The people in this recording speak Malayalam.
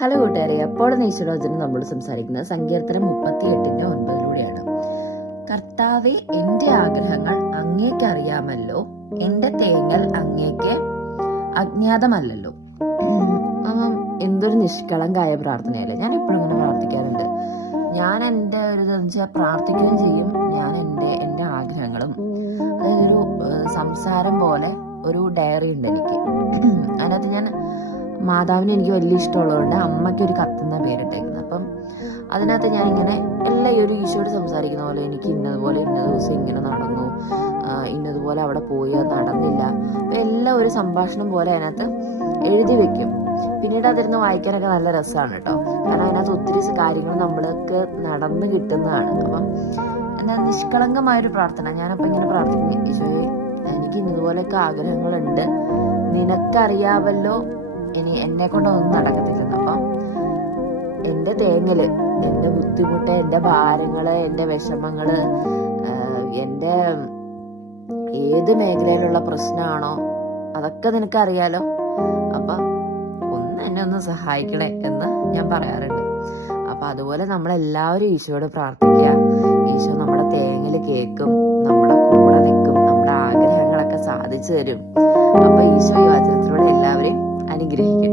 ഹലോ കൂട്ടുകാരെ, അപ്പോൾ ഈശ്വരവചനം നമ്മൾ സംസാരിക്കുന്നത് സങ്കീർത്തനം 38:9 കർത്താവെ, എന്റെ ആഗ്രഹങ്ങൾ അങ്ങേക്ക് അറിയാമല്ലോ, എന്റെ തേങ്ങൽ അങ്ങേക്ക് അജ്ഞാതമല്ലല്ലോ. അപ്പം എന്തൊരു നിഷ്കളങ്കായ പ്രാർത്ഥനയല്ലേ. ഞാൻ എപ്പോഴും അങ്ങനെ പ്രാർത്ഥിക്കാറുണ്ട്. ഞാൻ എൻ്റെ ഒരു വെച്ചാൽ പ്രാർത്ഥിക്കുകയും ചെയ്യും. ഞാൻ എൻ്റെ ആഗ്രഹങ്ങളും, അതായത് ഒരു സംസാരം പോലെ ഒരു ഡയറി ഉണ്ട് എനിക്ക്. അതിനകത്ത് ഞാൻ മാതാവിന് എനിക്ക് വലിയ ഇഷ്ടമുള്ളതുകൊണ്ട് അമ്മയ്ക്ക് ഒരു കത്തുന്ന പേരിട്ടേക്കുന്നത്. അപ്പം അതിനകത്ത് ഞാനിങ്ങനെ എല്ലാം ഈ ഒരു ഈശോയോട് സംസാരിക്കുന്ന പോലെ, എനിക്ക് ഇന്നതുപോലെ ഇന്ന ദിവസം ഇങ്ങനെ നടന്നു, ഇന്നതുപോലെ അവിടെ പോയി, അത് നടന്നില്ല, അപ്പം എല്ലാം ഒരു സംഭാഷണം പോലെ അതിനകത്ത് എഴുതി വെക്കും. പിന്നീട് അതിരുന്ന് വായിക്കാനൊക്കെ നല്ല രസമാണ് കേട്ടോ. കാരണം അതിനകത്ത് ഒത്തിരി കാര്യങ്ങൾ നമ്മൾക്ക് നടന്ന് കിട്ടുന്നതാണ്. അപ്പം എന്താ നിഷ്കളങ്കമായൊരു പ്രാർത്ഥന. ഞാനപ്പം ഇങ്ങനെ പ്രാർത്ഥിക്കുന്നു, ഈശോയെ, എനിക്ക് ഇന്നതുപോലെയൊക്കെ ആഗ്രഹങ്ങളുണ്ട്, നിനക്കറിയാവല്ലോ, ഇനി എന്നെ കൊണ്ടൊന്നും നടക്കത്തില്ലെന്ന്. അപ്പം എൻ്റെ തേങ്ങല്, എൻ്റെ ബുദ്ധിമുട്ട്, എൻ്റെ ഭാരങ്ങള്, എൻ്റെ വിഷമങ്ങള്, എൻ്റെ ഏത് മേഖലയിലുള്ള പ്രശ്നമാണോ അതൊക്കെ നിനക്കറിയാലോ. അപ്പം എന്നെ ഒന്ന് സഹായിക്കണേ എന്ന് ഞാൻ പറയാറുണ്ട്. അപ്പൊ അതുപോലെ നമ്മളെല്ലാവരും ഈശോയോട് പ്രാർത്ഥിക്കുക. ഈശോ നമ്മുടെ തേങ്ങല് കേൾക്കും, നമ്മുടെ കൂടെ നിൽക്കും, നമ്മുടെ ആഗ്രഹങ്ങളൊക്കെ സാധിച്ചു തരും. അപ്പൊ ഈശോ ഈ വചനത്തിലൂടെ എല്ലാവരെയും അനുഗ്രഹിക്കും.